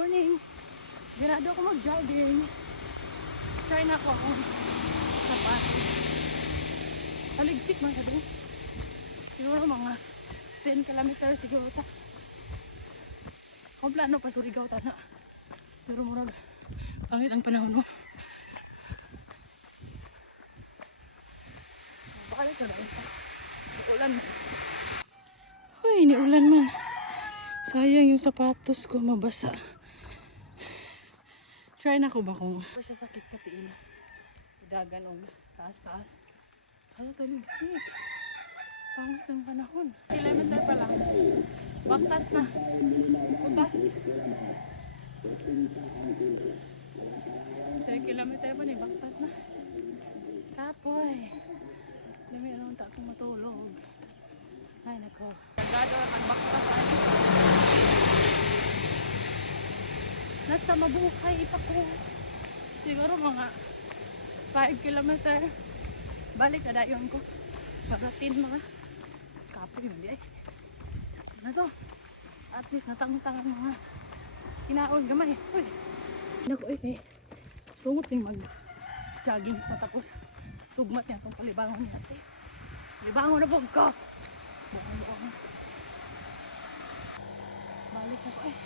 morning. Ganado ako mag-jogging. Try na ako akong sapatos. Paligsik man ka doon. Siguro mga 10 kilometers siguro ta. Kung plano pa Surigao ta na. Pero murag pangit ang panahon mo. Balik ka doon. Ulan. Uy, ni ulan man. Sayang yung sapatos ko mabasa. Try na ko ba kung siya sakit sa tiin. Dagan o taas-taas. Hala, taligsik. Pangit ang panahon. Kilometer pa lang. Baktas na. Butas. 3 kilometer pa ni. Baktas na. Kapoy. Dami anong ta akong matulog. Ay, nako. Sagado ang baktas. Nasa Mabuhay pa ko. Siguro mga 5 kilometer. Balik na dayon ko. Parating mga kapoy mo di ay. Na to. At least natang-tang mga kinaon gamay. Uy. Naku eh. Sungot yung mag-jogging matapos. Sugmat niya itong palibangon niya. Palibangon na po ka. Bukan-bukan. Balik na ko eh.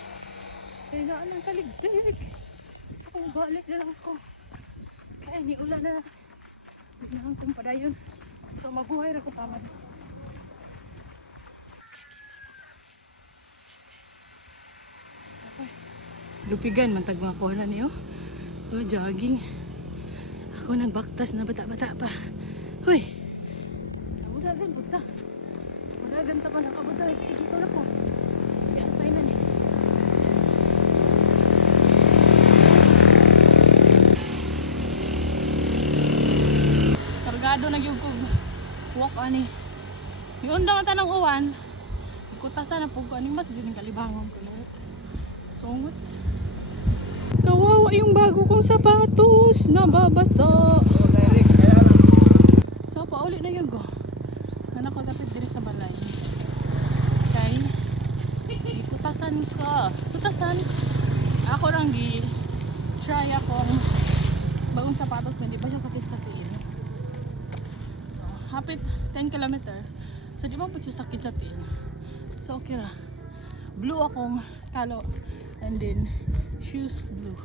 Kailangan ng taligsik. Balik na lang ako. Kaya ni ulan na. Hindi na akong padayon. So mabuhay na ko tama. Lupigan, mantag mga kuha niyo. Oh, jogging. Ako nagbaktas na bata-bata pa. Hoy! Sa muragan punta. Muragan ta pa nakabata. Ikito na po. Iantay na niya. Kargado na yung walk ani. Yung undang tanang uwan. Kutasan na po ko ani mas yun yung kalibangon ko lahat. Sungot. Kawawa yung bago kong sapatos. Nababasa. So pauli na yun ko. Anak ko dapat diri sa balay. Okay. Kutasan ka. Kutasan. Ako lang try akong bagong sapatos na hindi pa siya sakit-sakit. Hapit 10 kilometer. So di ba po siya sakit sa tin. So okay ra. Blue akong kalo and then shoes blue.